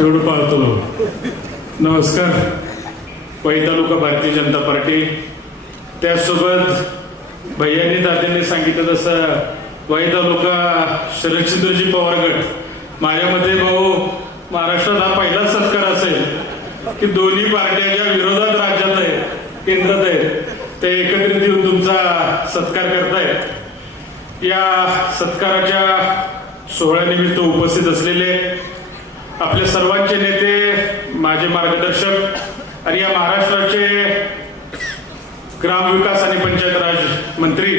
एवढं पाळतो नमस्कार. वै तालुका भारतीय जनता पार्टी. त्यासोबत भैयानी दादांनी सांगितलं तसं वै तालुका शरदचंद्रजी पवार गट. माझ्या मते भाऊ महाराष्ट्रात हा पहिलाच सत्कार असेल की दोन्ही पार्ट्या ज्या विरोधात राज्यात आहेत केंद्रात आहेत ते एकत्रित येऊन तुमचा सत्कार करतायत. या सत्काराच्या सोहळ्यानिमित्त उपस्थित असलेले आपले सर्वांचे नेते माझे मार्गदर्शक आणि या महाराष्ट्राचे ग्रामविकास आणि पंचायत राज मंत्री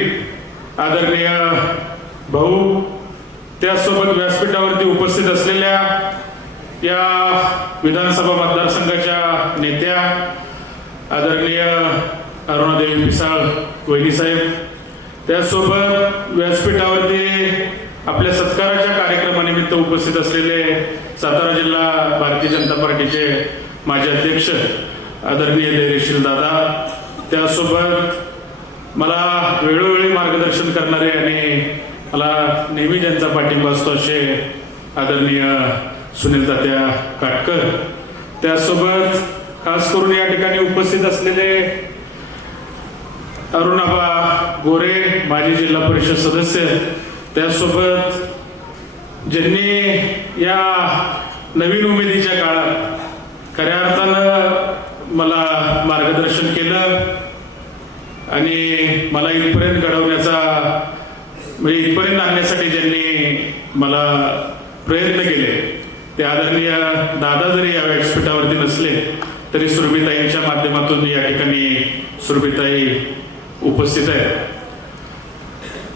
आदरणीय भाऊ त्यासोबत व्यासपीठावरती उपस्थित असलेल्या या विधानसभा मतदारसंघाच्या नेत्या आदरणीय अरुणादेवी मिसाळ वहिनी साहेब त्याचसोबत व्यासपीठावरती आपल्या सत्काराच्या निमित्त उपस्थित असलेले सातारा जिल्हा भारतीय जनता पार्टीचे माजी अध्यक्ष आदरणीय धैर्यशील दादा त्यासोबत मला वेळोवेळी मार्गदर्शन करणारे आणि मला नेहमी ज्यांचा पाठिंबा असतो असे आदरणीय सुनील तात्या काटकर त्यासोबत खास करून या ठिकाणी उपस्थित असलेले अरुणाबा गोरे माजी जिल्हा परिषद सदस्य त्यासोबत ज्यांनी या नवीन उमेदीच्या काळात खऱ्या अर्थानं मला मार्गदर्शन केलं आणि मला इथपर्यंत घडवण्याचा म्हणजे इथपर्यंत आणण्यासाठी ज्यांनी मला प्रयत्न केले ते आदरणीय दादा जरी या व्यासपीठावरती नसले तरी सुरभिताईंच्या माध्यमातून या ठिकाणी सुरभिताई उपस्थित आहेत.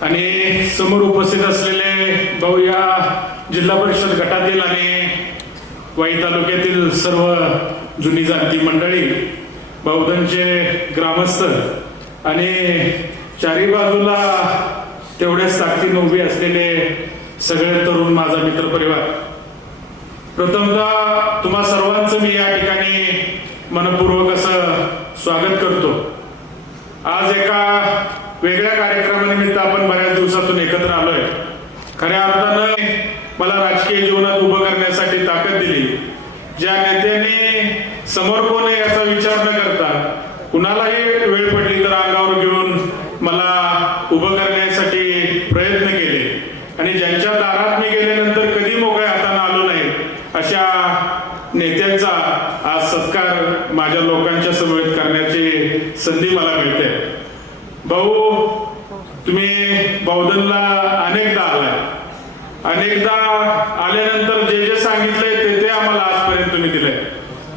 आणि समोर उपस्थित असलेले भाऊ या जिल्हा परिषद गटातील आणि वाई तालुक्यातील सर्व जुनी जाती मंडळी बौद्धांचे ग्रामस्थ आणि चारी बाजूला तेवढ्याच ताकदीने उभे असलेले सगळे तरुण माझा मित्र परिवार. प्रथमतः तुम्हा सर्वांचं मी या ठिकाणी मनपूर्वक असं स्वागत करतो. आज एका वेगळ्या कार्यक्रमानिमित्त आपण बऱ्याच दिवसातून एकत्र आलोय. खऱ्या अर्थानं मला राजकीय जीवनात उभं करण्यासाठी ताकद दिली. ज्या नेत्याने समोर कोण याचा विचार न करता कुणालाही वेळ पडली तर अंगावर घेऊन मला उभं करण्यासाठी प्रयत्न केले आणि ज्यांच्या दारात मी गेल्यानंतर कधी मोकळ्या हाताने आलो नाही अशा नेत्यांचा आज सत्कार माझ्या लोकांच्या समवेत करण्याची संधी मला मिळते भाऊ तुम्ही बौद्धनला अनेकदा आलाय अनेकदा आल्यानंतर जे जे सांगितलंय ते ते आम्हाला आजपर्यंत तुम्ही दिलंय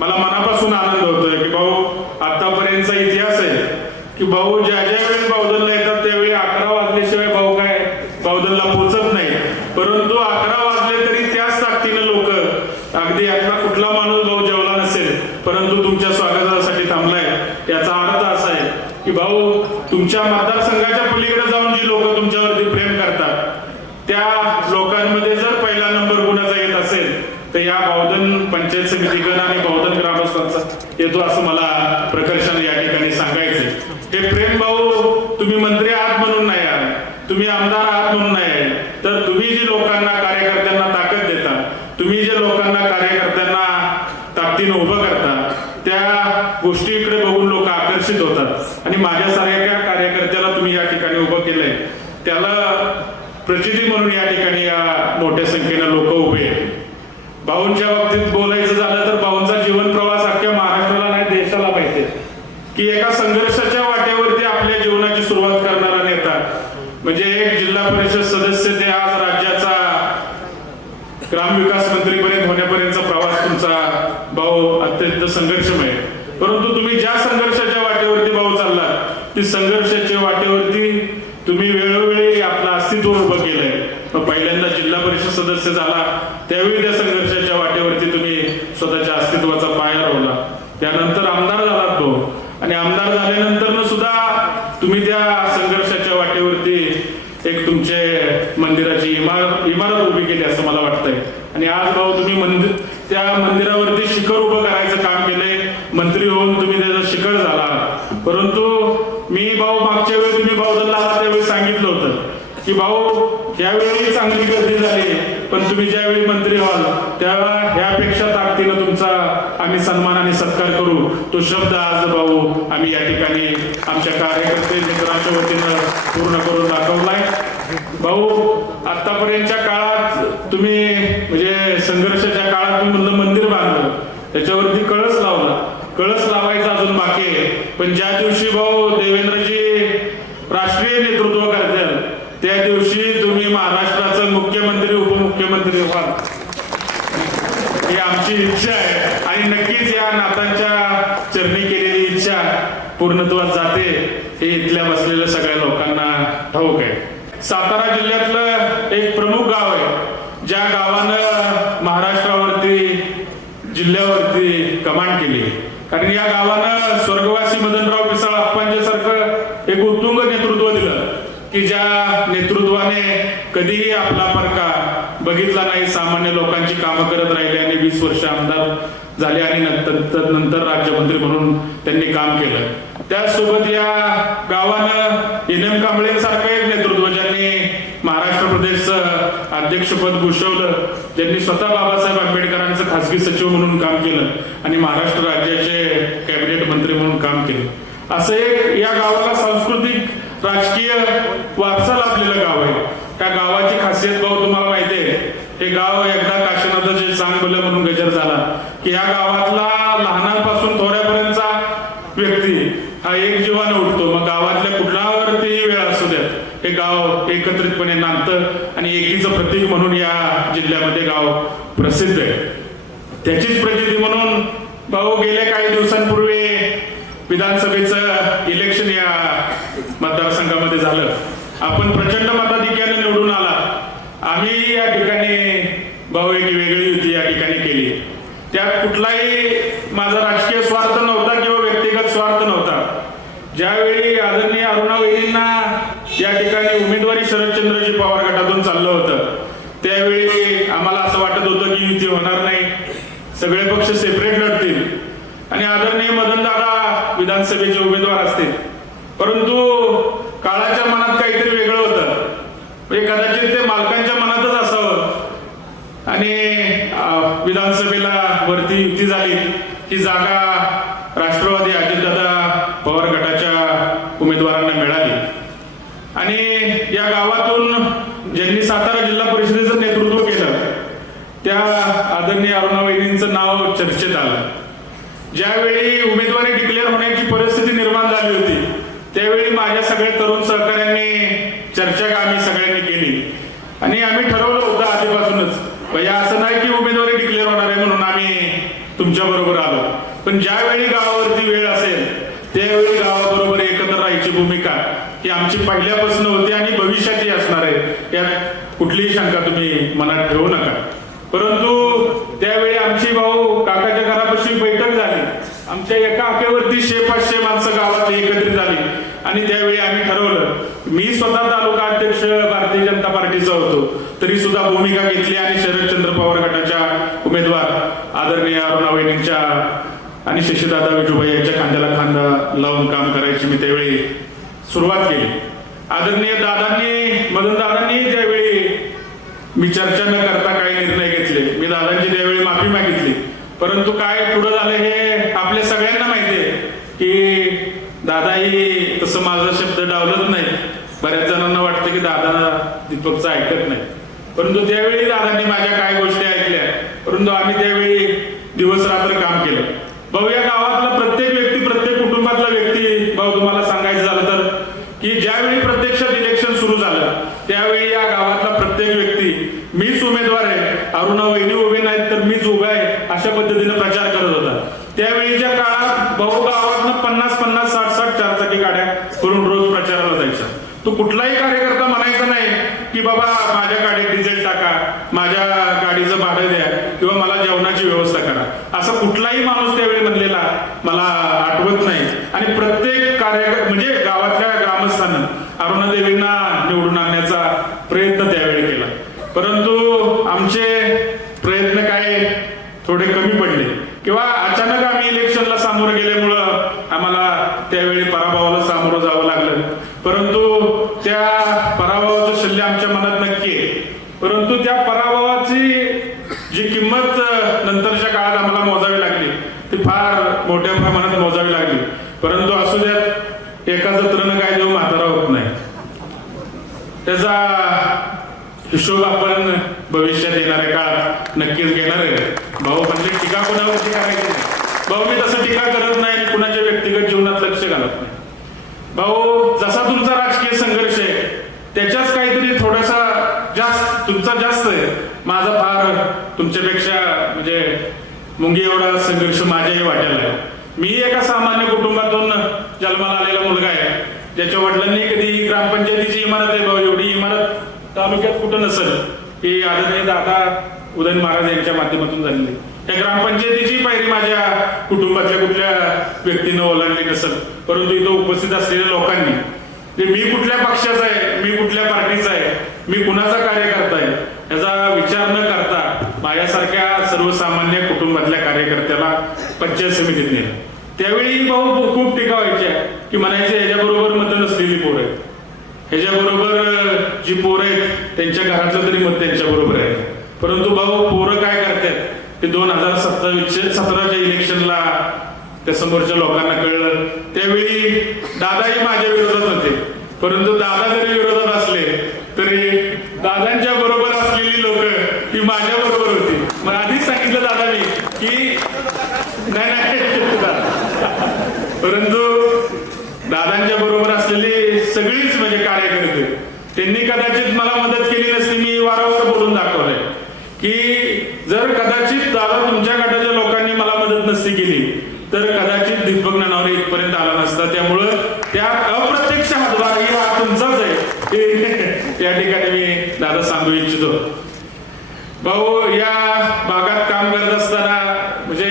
मला मनापासून आनंद होतोय की भाऊ आतापर्यंतचा इतिहास आहे की भाऊ ज्या ज्या वेळी बौद्धनला येतात त्यावेळी अकरा वाजल्याशिवाय भाऊ काय बौद्धनला पोचत नाही. परंतु अकरा वाजले तरी त्याच ताकदीनं लोक अगदी आता कुठला माणूस भाऊ जेवला नसेल परंतु तुमच्या स्वागतासाठी थांबलाय. याचा अर्थ असा आहे की भाऊ तुमच्या मतदारसंघाच्या पलीकडे जाऊन जी लोक तुमच्यावरती प्रेम करतात त्या लोकांमध्ये जर पहिला नंबर गुणाचा येत असेल तर या बावधन पंचायत समिती गण आणि येतो असं मला प्रकर्षाने या ठिकाणी सांगायचं हे प्रेम भाऊ तुम्ही मंत्री आहात म्हणून नाही आहात तुम्ही आमदार आहात म्हणून नाही आहे. तर तुम्ही जी लोकांना कार्यकर्त्यांना ताकद देता तुम्ही जे लोकांना कार्यकर्त्यांना ताकदीनं उभं करता त्या गोष्टीकडे बघून लोक आकर्षित होतात आणि माझ्यासारख्या कार्यकर्त्याला तुम्ही या ठिकाणी उभं केलंय त्याला प्रचिती म्हणून या ठिकाणी या मोठ्या संख्येनं लोक उभे आहेत. भाऊंच्या बाबतीत बोलायचं झालं तर भाऊंचा जीवन प्रवास अख्ख्या महाराष्ट्राला नाही देशाला माहिती आहे. की एका संघर्षाच्या वाटेवरती आपल्या जीवनाची सुरुवात करणारा नेता म्हणजे एक जिल्हा परिषद सदस्य ते आज राज्याचा ग्रामविकास मंत्रीपर्यंत होण्यापर्यंतचा प्रवास तुमचा भाऊ अत्यंत संघर्षमय. परंतु तुम्ही ज्या संघर्षाच्या वाटेवरती भाऊ चालला ती संघर्षाच्या वाटेवरती तुम्ही वेळोवेळी आपलं अस्तित्व उभं केलंय. पहिल्यांदा जिल्हा परिषद सदस्य झाला त्यावेळी त्या संघर्षाच्या वाटेवरती तुम्ही स्वतःच्या अस्तित्वाचा पाया रोवला. त्यानंतर आमदार झाला तो. आणि आमदार झाल्यानंतर सुद्धा तुम्ही त्या संघर्षाच्या वाटेवरती एक तुमचे मंदिराची इमारत इमारत उभी केली असं मला वाटतंय. आणि आज भाऊ तुम्ही मंदिर त्या मंदिरावरती शिखर उभं करायचं मंत्री होऊन तुम्ही त्याचा शिखर झाला परंतु मी भाऊ मागच्या वेळी तुम्ही भाऊ आला त्यावेळी सांगितलं होतं की भाऊ यावेळी चांगली गर्दी झाली पण तुम्ही ज्यावेळी मंत्री व्हाल तेव्हा ह्यापेक्षा ताकदीनं तुमचा आम्ही सन्मान आणि सत्कार करू. तो शब्द आज भाऊ आम्ही या ठिकाणी आमच्या कार्यकर्ते मित्रांच्या वतीनं पूर्ण करून दाखवलाय. भाऊ आतापर्यंतच्या काळात तुम्ही म्हणजे संघर्षाच्या काळात तुम्ही म्हणलं मंदिर बांधलं त्याच्यावरती कळस लावला कळस लावायचा अजून बाकी आहे पण ज्या दिवशी भाऊ देवेंद्रजी राष्ट्रीय नेतृत्व करतील त्या दिवशी तुम्ही महाराष्ट्राचं मुख्यमंत्री उपमुख्यमंत्री व्हाल. ही आमची इच्छा आहे. आणि नक्कीच या नातांच्या चरणी केलेली इच्छा पूर्णत्वात जाते. हे इथल्या बसलेल्या सगळ्या लोकांना ठाऊक आहे. सातारा जिल्ह्यातलं एक प्रमुख गाव आहे. ज्या गावानं महाराष्ट्रावरती जिल्ह्यावरती कमांड केली. कारण या गावानं स्वर्गवासी मदनराव पिसाळ अप्पांच्या सारखं एक उत्तुंग नेतृत्व दिलं की ज्या नेतृत्वाने कधीही आपला परका बघितला नाही सामान्य लोकांची कामं करत राहिले आणि वीस वर्ष आमदार झाले आणि नंतर नंतर राज्यमंत्री म्हणून त्यांनी काम केलं. त्याचसोबत या गावानं एन एम कांबळे सारखं ज्यांनी महाराष्ट्र प्रदेशचं अध्यक्षपद भूषवलं त्यांनी स्वतः बाबासाहेब आंबेडकरांचं खासगी सचिव म्हणून काम केलं आणि महाराष्ट्र राज्याचे कॅबिनेट मंत्री म्हणून काम केलं. असं एक या गावाला सांस्कृतिक राजकीय वारसा लाभलेलं गाव आहे. त्या गावाची खासियत भाऊ तुम्हाला माहिती आहे. हे गाव एकदा काशीनाथाचे चांग बोल म्हणून गजर झाला. की या गावातला लहानांपासून थोड्यापर्यंतचा व्यक्ती हा एक जीवानं उठतो मग गावातल्या कुठल्यावरतीही वेळ असू द्या हे गाव एकत्रितपणे नांदतं. आणि एकीचं प्रतीक म्हणून या जिल्ह्यामध्ये गाव प्रसिद्ध आहे. त्याचीच प्रचिती म्हणून भाऊ गेल्या काही दिवसांपूर्वी विधानसभेचं इलेक्शन या मतदारसंघामध्ये झालं. आपण प्रचंड मताधिक्याने निवडून आला. आम्ही या ठिकाणी भाऊ एक वेगळी युती या ठिकाणी केली. त्यात कुठलाही माझा राजकीय स्वार्थ नव्हता किंवा व्यक्तिगत स्वार्थ नव्हता. ज्यावेळी आदरणीय अरुणा वहिनींना ठिकाणी उमेदवारी शरदचंद्रजी पवार गटातून चाललं होतं. त्यावेळी आम्हाला असं वाटत होतं की युती होणार नाही. सगळे पक्ष सेपरेट लढतील. आणि आदरणीय मदनदादा विधानसभेचे उमेदवार असतील. परंतु काळाच्या मनात काहीतरी वेगळं होतं. म्हणजे कदाचित ते मालकांच्या मनातच असावं आणि विधानसभेला वरती युती झाली ही जागा राष्ट्रवादी अजितदादा पवार गटाच्या उमेदवारांना मिळाली आणि या गावातून ज्यांनी सातारा जिल्हा परिषदेचं नेतृत्व केलं त्या आदरणीय अरुणा वहिनींचं नाव चर्चेत आलं. ज्यावेळी उमेदवारी डिक्लेअर होण्याची परिस्थिती निर्माण झाली होती त्यावेळी माझ्या सगळ्या तरुण सहकाऱ्यांनी चर्चा आम्ही सगळ्यांनी केली. आणि आम्ही ठरवलं होतं आधीपासूनच म्हणजे असं नाही की उमेदवारी डिक्लेअर होणार आहे म्हणून आम्ही तुमच्या बरोबर आलो. पण ज्यावेळी गावावरती वेळ असेल त्यावेळी गावाबरोबर एकत्र राहायची भूमिका ही आमची पहिल्यापासून होती आणि भविष्यातही असणार आहे. यात कुठलीही शंका तुम्ही मनात ठेवू नका. परंतु त्यावेळी आमची भाऊ काकाच्या घरापाशी बैठक झाली. आमच्या एका आकेवरती शे पाचशे माणसं गावात एकत्रित झाली. आणि त्यावेळी आम्ही ठरवलं मी स्वतः तालुका अध्यक्ष भारतीय जनता पार्टीचा होतो. तरी सुद्धा भूमिका घेतली आणि शरदचंद्र पवार गटाच्या उमेदवार आदरणीय अरुणा वहिनींच्या आणि शशीदादा विजूभाई यांच्या खांद्याला खांदा लावून काम करायची मी त्यावेळी सुरुवात केली. आदरणीय दादांनी मदन दादांनी त्यावेळी मी चर्चा न करता काही निर्णय घेतले मी दादांची परंतु काय पुढे झालं हे आपल्या सगळ्यांना माहिती आहे की दादाही तसं माझा शब्द डावलत नाही. बऱ्याच जणांना वाटतं की दादा दीपकचं ऐकत नाही. परंतु त्यावेळी दादांनी माझ्या काय गोष्टी ऐकल्या. परंतु आम्ही त्यावेळी दिवस रात्र काम केलं. भाऊ या गावातला प्रत्येक व्यक्ती प्रत्येक कुटुंबातला व्यक्ती भाऊ तुम्हाला सांगायचं झालं तर की ज्यावेळी प्रत्यक्षात इलेक्शन सुरू झालं त्यावेळी या गावातला प्रत्येक व्यक्ती मीच उमेदवार आहे अरुणा वहिनी उभे नाहीत तर मीच उभा आहे अशा पद्धतीने प्रचार करत होता त्यावेळीच्या काळात भाऊ गावातनं पन्नास पन्नास साठ साठ चारचाकी गाड्या करून रोज प्रचाराला जायचा तो कुठलाही कार्यकर्ता म्हणायचा नाही की बाबा माझ्या गाडीत डिझेल टाका माझ्या गाडीचं भाडं द्या किंवा मला जेवणाची व्यवस्था करा. असा कुठलाही माणूस त्यावेळी म्हणलेला मला आठवत नाही. आणि प्रत्येक कार्य म्हणजे गावातल्या ग्रामस्थांना अरुणादेवींना निवडून आणण्याचा प्रयत्न त्यावेळी केला परंतु आमचे प्रयत्न काय थोडे कमी पडले किंवा अचानक आम्ही इलेक्शनला सामोरं गेल्यामुळं आम्हाला त्यावेळी पराभवाला सामोरं जावं लागलं परंतु त्या पराभवाचं शल्य आमच्या मनात नक्की आहे परंतु त्या पराभवाची ती फार मोठ्या प्रमाणात मोजावी लागली परंतु असू द्यात एका जत्रेनं काय देऊ म्हातारा होत नाही त्याचा हिशोब आपण भविष्यात येणाऱ्या काळात नक्कीच घेणार आहे. भाऊ म्हणजे टीका कोणावरती करायची नाही. भाऊ मी तसं टीका करत नाही कुणाच्या व्यक्तिगत जीवनात लक्ष घालत नाही. भाऊ जसा तुमचा राजकीय संघर्ष आहे त्याच्याच काहीतरी थोडासा जास्त तुमचा जास्त आहे. माझा फार तुमच्यापेक्षा म्हणजे मुंगी एवढा संघर्ष माझ्याही वाट्याला आहे. मी एका सामान्य कुटुंबातून जन्माला आलेला मुलगा आहे. ज्याच्या वडिलांनी कधी ग्रामपंचायतीची इमारत आहे भाऊ एवढी इमारत तालुक्यात कुठं नसेल ही आदरणीय दादा उदयन महाराज यांच्या माध्यमातून झालेली त्या ग्रामपंचायतीची पायरी माझ्या कुटुंबातल्या कुठल्या व्यक्तीनं ओलांडली नसेल परंतु इथं उपस्थित असलेल्या लोकांनी जे मी कुठल्या पक्षाचा आहे मी कुठल्या पार्टीचा आहे मी कुणाचा कार्यकर्ता आहे याचा विचार न करता माझ्यासारख्या सर्वसामान्य कुटुंबातल्या कार्यकर्त्याला पंचायत समितीत नेलं. त्यावेळी भाऊ खूप टीका व्हायच्या की म्हणायचे ह्याच्याबरोबर मतं नसलेली पोरं आहेत. ह्याच्याबरोबर जी पोरं आहेत त्यांच्या घरातलं तरी मत त्यांच्या बरोबर आहे. परंतु भाऊ पोरं काय करतात? ते दोन हजार सत्तावीसच्या सतराच्या इलेक्शनला त्या समोरच्या लोकांना कळलं. त्यावेळी दादाही माझ्या विरोधात होते. परंतु दादा जरी विरोधात असले तरी दादांच्या बरोबर असलेली लोक ही माझ्या बरोबर होती. मग आधीच सांगितलं दादा मी की नाही नाही. परंतु दादांच्या बरोबर असलेली सगळीच म्हणजे कार्यकर्ते त्यांनी कदाचित मला मदत केली नसती मी वारंवार बोलून दाखवलंय. की जर कदाचित दादा तुमच्या गटाच्या लोकांनी मला मदत नसती केली तर कदाचित दीपक नानावरे इथपर्यंत आला नसता. त्यामुळं त्या अप्रत्यक्ष हातभार ही हा तुमचाच आहे. या ठिकाणी मी दादा सांगू इच्छितो. भाऊ या भागात काम करत असताना म्हणजे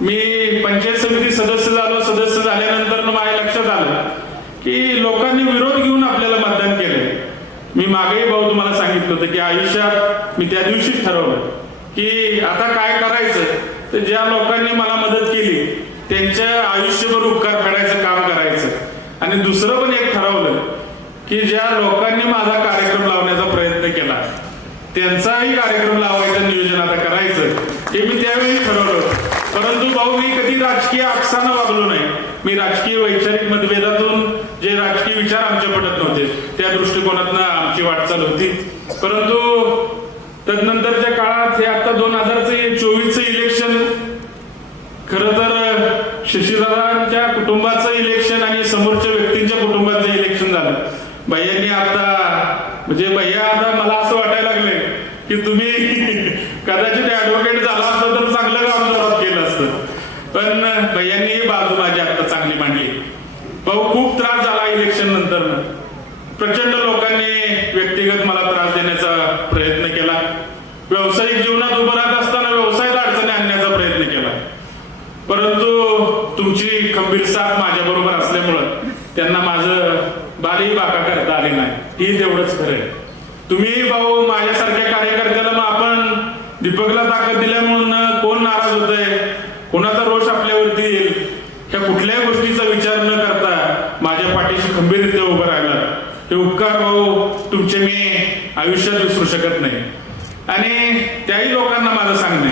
मी पंचायत समिती सदस्य झालो सदस्य झाल्यानंतर माझ्या लक्षात आलं की लोकांनी विरोध घेऊन आपल्याला मतदान केलंय मी मागेही भाऊ तुम्हाला सांगितलं होतं की आयुष्यात मी त्या दिवशीच ठरवलं की आता काय करायचं तर ज्या लोकांनी मला मदत केली त्यांच्या आयुष्यभर उपकार फेडायचं काम करायचं आणि दुसरं पण एक ठरवलं की ज्या लोकांनी माझा कार्यक्रम लावण्याचा प्रयत्न केला त्यांचाही कार्यक्रम लावायचं नियोजन आता करायचं हे मी त्यावेळी ठरवलं होतं. परंतु भाऊ मी कधी राजकीय आक्षानं वागलो नाही. मी राजकीय वैचारिक मतभेदातून जे राजकीय विचार आमच्या पटत नव्हते त्या दृष्टिकोनातनं आमची वाटचाल होती. परंतु तदनंतरच्या काळात हे आता दोन हजारचं चोवीसचं इलेक्शन खर तर शशीदादांच्या कुटुंबाचं इलेक्शन आणि समोरच्या व्यक्तींच्या कुटुंबाचं इलेक्शन झालं. भैयांनी आता म्हणजे भैया आता मला असं वाटायला लागले की तुम्ही कदाचित ऍडव्होकेट झाला असतं तर चांगलं काम जोरात केलं असतं भैयांनी बाजू माझी आता चांगली मांडली. भाऊ खूप त्रास झाला इलेक्शन नंतर. प्रचंड लोकांनी व्यक्तिगत मला त्रास देण्याचा प्रयत्न केला. व्यावसायिक जीवनात उभं राहत असताना व्यवसायात अडचणी आणण्याचा प्रयत्न केला. परंतु तुमची खंबीर साथ माझ्या बरोबर असल्यामुळं त्यांना माझं बालही बाका करता आले नाही. ही तेवढंच खरं आहे. तुम्ही भाऊ माझ्यासारख्या कार्यकर्त्याला मग आपण दीपकला ताकद म्हणून कोण नाराज होतंय? कोणाचा रोष आपल्या कुठल्याही गोष्टीचा विचार न करता माझ्या पाठीशी खंबीररित्या उभं राहिला. हे उपकार भाऊ तुमचे मी आयुष्यात विसरू शकत नाही. आणि त्याही लोकांना माझं सांगणं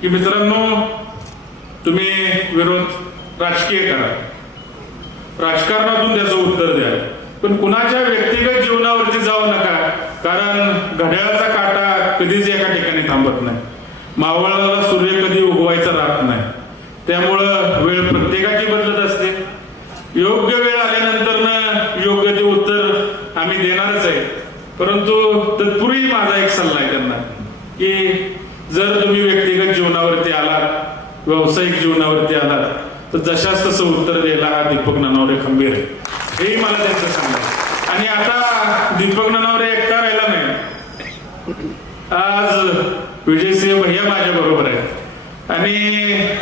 की मित्रांनो तुम्ही विरोध राजकीय करा. राजकारणातून त्याचं उत्तर द्या. पण कुणाच्या व्यक्तिगत जीवनावरती जाऊ नका कारण घड्याळाचा काटा कधीच एका ठिकाणी थांबत नाही. मावळाला सूर्य कधी उगवायचा राहत नाही. त्यामुळं प्रत्येकाची बदलत असते. योग्य वेळ आल्यानंतर योग्य ते उत्तर आम्ही देणारच आहे. परंतु तत्पूर्वी माझा एक सल्ला आहे त्यांना की जर तुम्ही व्यक्तिगत जीवनावरती आलात व्यावसायिक जीवनावरती आलात तर जशाच तसं उत्तर द्यायला हा दीपक ननावरे खंबीर आहे. हेही मला त्यांचं सांगा. आणि आता दीपक ननावरे एकटा राहिला नाही. आज विजयसिंह भैया माझ्या बरोबर आहे आणि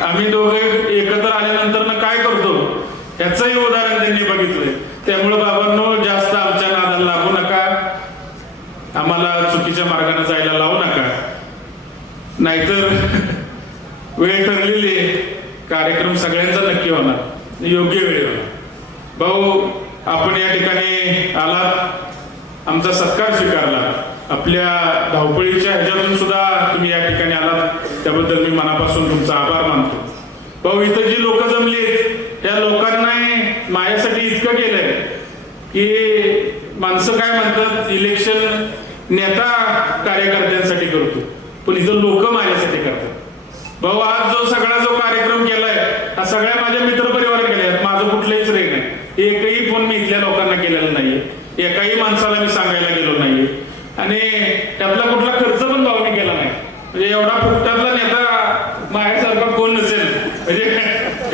आम्ही दोघे एकत्र आल्यानंतर ना काय करतो? याचंही उदाहरण त्यांनी बघितलंय. त्यामुळे बाबांनो जास्त आमच्या नादाला लागू नका. आम्हाला चुकीच्या मार्गाने जायला लावू नका. नाहीतर वेळ ठरलेली आहे. कार्यक्रम सगळ्यांचा नक्की होणार. योग्य वेळ होणार. भाऊ आपण या ठिकाणी आलात. आमचा सत्कार स्वीकारला. आपल्या धावपळीच्या ह्याच्यातून सुद्धा तुम्ही या ठिकाणी आलात. त्याबद्दल मी मनापासून तुमचा आभार मानतो. भाऊ इथं जी लोक जमली आहेत त्या लोकांना माझ्यासाठी इतकं केलंय की माणसं काय म्हणतात इलेक्शन नेता कार्यकर्त्यांसाठी करतो पण इथं लोक माझ्यासाठी करतात. भाऊ आज जो सगळा जो कार्यक्रम केलाय हा सगळ्या माझ्या मित्रपरिवार केले माझं कुठलंही श्रेय नाही. एकही फोन मी इथल्या लोकांना केलेला नाहीये. एकाही माणसाला मी सांगायला गेलो नाहीये. आणि त्यातला कुठला खर्च पण भाऊने केला नाही. म्हणजे एवढा फुकटाचा नेता माझ्यासारखा कोण नसेल म्हणजे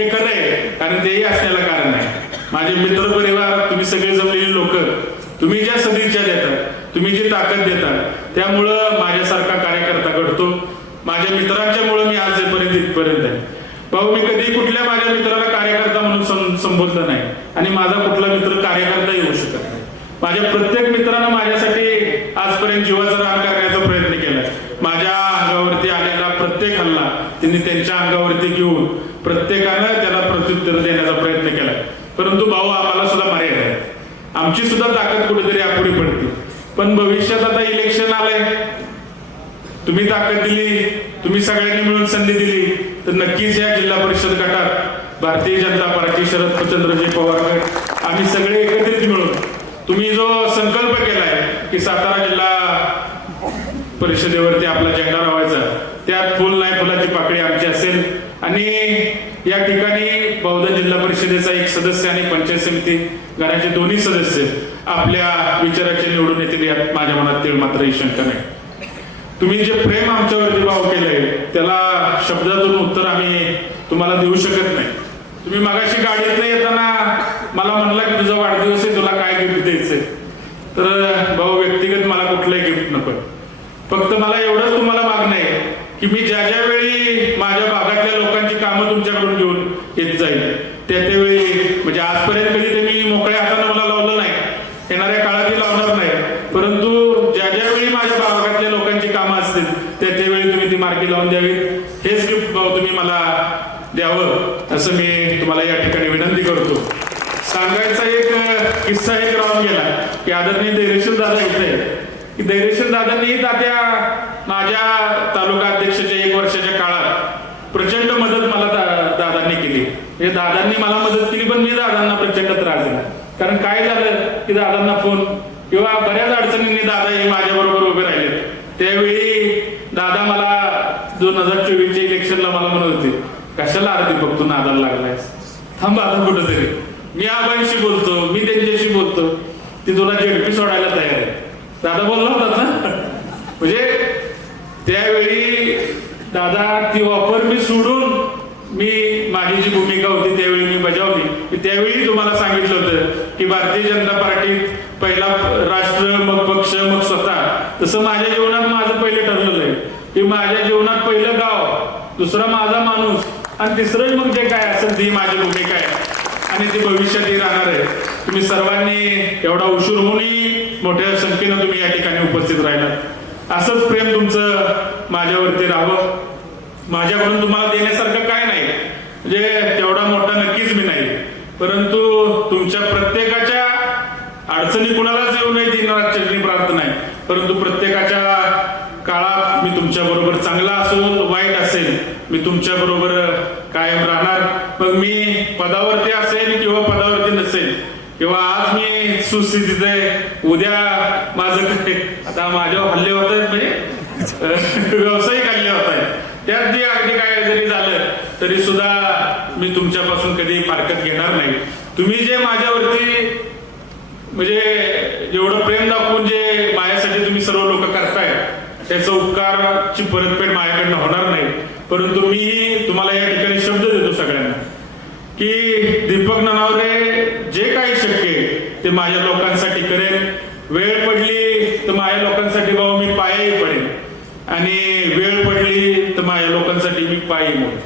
हे खरं आहे कारण तेही असण्याला कारण आहे माझे मित्र परिवार तुम्ही सगळे जमलेले लोक तुम्ही ज्या सदिच्छा देतात तुम्ही जी ताकद देतात त्यामुळं माझ्यासारखा कार्यकर्ता घडतो. माझ्या मित्रांच्या मुळे मी आज इथपर्यंत इथपर्यंत आहे. भाऊ मी कधी कुठल्या माझ्या मित्राला कार्यकर्ता म्हणून संबोधलं नाही. आणि माझा कुठला मित्र कार्यकर्ता येऊ शकत नाही. माझ्या प्रत्येक मित्रानं माझ्यासाठी आजपर्यंत जीवाचं रान करण्याचा प्रयत्न केलाय माझ्या अंगावरती आलेला प्रत्येक हल्ला त्यांनी त्यांच्या अंगावरती घेऊन प्रत्येकानं त्याला प्रत्युत्तर देण्याचा प्रयत्न केला. परंतु भाऊ आम्हाला सुद्धा मर्यादा आहे आमची सुद्धा ताकद कुठेतरी अपुरी पडते. पण भविष्यात आता इलेक्शन आलंय. तुम्ही ताकद दिली तुम्ही सगळ्यांनी मिळून संधी दिली तर नक्कीच या जिल्हा परिषद गटात भारतीय जनता पार्टी शरद चंद्रजी पवार आम्ही सगळे एकत्रित मिळून तुम्ही जो संकल्प केलाय की सातारा जिल्हा परिषदेवरती आपला झेंडा लावायचा त्यात फुल नाही फुलाची पाकळी आमची असेल. आणि या ठिकाणी बौद्ध जिल्हा परिषदेचा एक सदस्य आणि पंचायत समिती घराचे दोन्ही सदस्य आपल्या विचाराचे निवडून येतील यात माझ्या मनात मात्र ही शंका नाही. तुम्ही जे प्रेम आमच्यावरती भाव केलंय त्याला शब्दातून उत्तर आम्ही तुम्हाला देऊ शकत नाही. तुम्ही मगाशी गाडीत येताना मला म्हणला की तुझा वाढदिवस आहे तुला काय गिफ्ट द्यायचंय? तर भाऊ व्यक्तिगत मला कुठलंही गिफ्ट नको फक्त मला एवढंच तुम्हाला मागणं आहे की मी ज्या ज्या वेळी माझ्या भागातल्या लोकांची कामं तुमच्याकडून घेऊन येत जाईल. त्या त्यावेळी म्हणजे आजपर्यंत कधी ते मी मोकळ्या हाताने मला लावलं नाही. येणाऱ्या काळातही लावणार नाही. परंतु ज्या ज्या वेळी माझ्या भागातल्या लोकांची कामं असतील त्या त्यावेळी तुम्ही ती मार्गी लावून द्यावी हेच गिफ्ट भाऊ तुम्ही मला द्यावं असं मी तुम्हाला या ठिकाणी विनंती करतो. सांगायचा एक किस्सा एक राहून गेला की आदरणीय धैर्यशील दादा इथे की धैर्यशील दादांनी तात्या माझ्या तालुका अध्यक्षाच्या एक वर्षाच्या काळात प्रचंड मदत मला दा- दादांनी हे दादांनी मला मदत केली पण मी दादांना प्रचंड त्रास दिला. कारण काय झालं की दादांना फोन किंवा बऱ्याच अडचणींनी दादा हे माझ्या बरोबर उभे राहिले. त्यावेळी दादा मला दोन हजार चोवीसच्या इलेक्शनला मला म्हणत होते कशाला आरती बघ तू नादाला लागलाय थांब आता कुठंतरी. मी आबांशी बोलतो मी त्यांच्याशी बोलतो. ती तुला झेडपी सोडायला तयार आहे. दादा बोलला होता ना? म्हणजे त्यावेळी दादा ती ऑफर मी सोडून मी माझी जी भूमिका होती त्यावेळी मी बजावली. त्यावेळी तुम्हाला सांगितलं होतं की भारतीय जनता पार्टीत पहिला राष्ट्र मग पक्ष मग स्वतः तसं माझ्या जीवनात माझं पहिलं ठरलेलं आहे. की माझ्या जीवनात पहिलं गाव दुसरा माझा माणूस आणि तिसरं मग जे काय असेल ती माझी भूमिका आहे. आणि ती भविष्यातही राहणार आहे. तुम्ही सर्वांनी एवढा उशीर होऊनही मोठ्या संख्येनं तुम्ही या ठिकाणी उपस्थित राहिलात. असंच प्रेम तुमचं माझ्यावरती राहावं. माझ्याकडून तुम्हाला देण्यासारखं काय नाही. म्हणजे तेवढा मोठा नक्कीच मी नाही. परंतु तुमच्या प्रत्येकाच्या अडचणी कुणालाच येऊ नये देणार चटणी प्रार्थना आहे. परंतु प्रत्येकाच्या काळात मी तुमच्या बरोबर चांगला असो वाईट असेल मी तुमच्या बरोबर कायम राहणार. मग मी पदावरती असेल किंवा पदावरती नसेल किंवा आज मी सुस्थितीत आहे उद्या माझं आता माझ्यावर हल्ले होत आहेत म्हणजे व्यावसायिक हल्ले होत त्यात जे अगदी काय जरी झालं तरी सुद्धा मी तुमच्यापासून कधी फारकत घेणार नाही. तुम्ही जे माझ्यावरती म्हणजे एवढं प्रेम दाखवून जे माझ्यासाठी तुम्ही सर्व लोक करताय त्याचं उपकारची परतफेड माझ्याकडनं होणार नाही. परंतु मी तुम्हाला या ठिकाणी शब्द देतो सगळ्यांना की दीपक ननावरे जे काही शक्य ते माझ्या लोकांसाठी करेन. वेळ पडली तर माझ्या लोकांसाठी भाऊ मी पायही पडेन. आणि वेळ पडली या माझ्या लोकांसाठी मी पाहिजे म्हणून.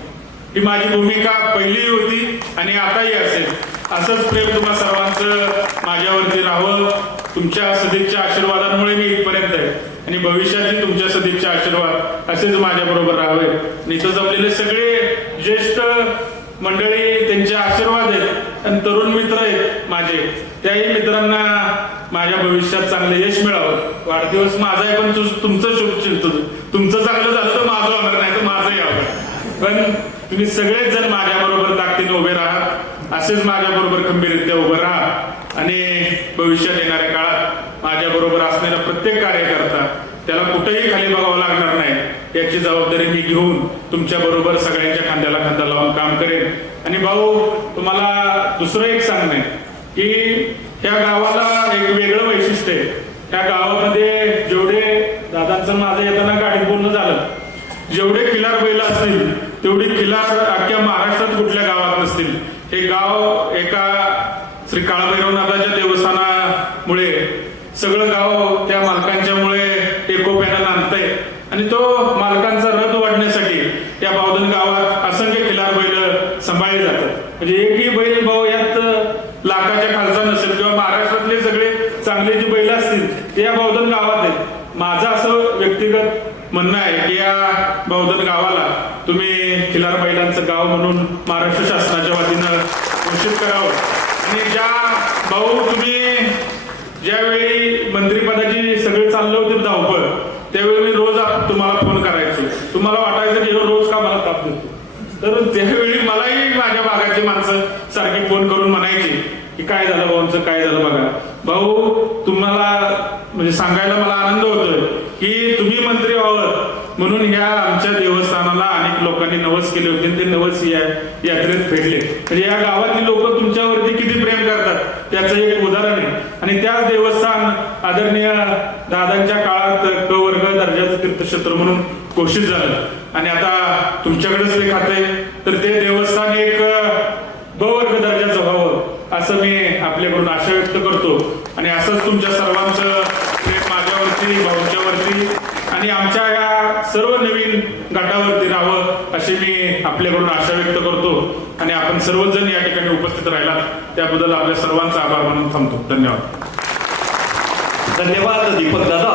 ही माझी भूमिका पहिली होती आणि आताही असेल. असंच प्रेम तुम्हा सर्वांचं माझ्यावरती राहावं. तुमच्या सदिच्छा आशीर्वादांमुळे मी इथपर्यंत आहे. आणि भविष्यातही तुमच्या सदिच्छा आशीर्वाद असेच माझ्या बरोबर राहावे. आणि इथं जमलेले सगळे ज्येष्ठ मंडळी त्यांचे आशीर्वाद आहेत. आणि तरुण मित्र आहेत माझे. त्याही मित्रांना माझ्या भविष्यात चांगलं यश मिळावं. वाढदिवस माझा आहे पण तुमचं शुभ चिंतन. तुमचं चांगलं झालं तर माझं होणार नाही तर माझं यावं पण तुम्ही सगळेच जण माझ्या बरोबर ताकदीने उभे राहा. असेच माझ्या बरोबर खंबीररित्या उभं राहा. आणि भविष्यात येणाऱ्या काळात माझ्या बरोबर असणारा प्रत्येक कार्यकर्ता त्याला कुठेही खाली बघावं लागणार नाही. याची जबाबदारी मी घेऊन तुमच्या बरोबर सगळ्यांच्या खांद्याला खांदा लावून काम करेन. आणि भाऊ तुम्हाला दुसरं एक सांगणं की त्या गावाला एक वेगळं वैशिष्ट्य आहे. त्या गावामध्ये जेवढे दादांचं माझं येताना गाडीत बोलणं झालं जेवढे खिलार बैल असतील तेवढी खिलार अख्ख्या महाराष्ट्रात कुठल्या गावात नसतील. हे गाव एका श्री काळभैरवनाथाच्या देवस्थानामुळे सगळं गाव त्या मालकांच्यामुळे एकोप्यानं नांदतंय. आणि तो मालकांचा रथ वाढण्यासाठी त्या बावधन गावात असंख्य खिलार बैल सांभाळले जातात. म्हणजे एकही बैल भाऊ यात लाखाच्या खालचा नसेल किंवा महाराष्ट्रातले सगळे चांगले जे बैल असतील ते या बावधन गावात आहेत माझं असं व्यक्तिगत म्हणणं आहे की या बावधन गावाला तुम्ही खिलार बैलांचं गाव म्हणून महाराष्ट्र शासनाच्या वतीनं घोषित करावं आणि ज्या भाऊ तुम्ही ज्यावेळी मंत्रिपदाची सगळे चाललं होते धावपळ त्यावेळी मी रोज आप- तुम्हाला फोन करायचो तुम्हाला वाटायचं की ह्यो रोज का मला ताप देतो तर त्यावेळी मलाही माझ्या भागाची माणसं सारखी फोन करून म्हणायचे की काय झालं भाऊंचं काय झालं बघा. भाऊ तुम्हाला म्हणजे सांगायला मला आनंद होतोय की तुम्ही मंत्री व्हावं म्हणून ह्या आमच्या देवस्थानाला अनेक लोकांनी नवस केले होते ते नवस या यात्रेत फेडले. म्हणजे या गावातली लोक तुमच्यावरती किती प्रेम करतात त्याचं एक उदाहरण आहे. आणि त्याच देवस्थान आदरणीय दादांच्या काळात क वर्ग दर्जाचं तीर्थक्षेत्र म्हणून घोषित झालं. आणि आता तुमच्याकडेच ते खाते तर ते देवस्थान एक ब दर्जाचं व्हावं असं मी आपल्याकडून आशा व्यक्त करतो. आणि असंच तुमच्या सर्वांचं प्रेम माझ्यावरती भाऊंच्यावरती आणि आमच्या या सर्व नवीन गटावरती राहावं अशी मी आपल्याकडून आशा व्यक्त करतो. आणि आपण सर्वजण या ठिकाणी उपस्थित राहिला त्याबद्दल आपल्या सर्वांचा आभार मानून थांबतो. धन्यवाद. धन्यवाद दीपक दादा.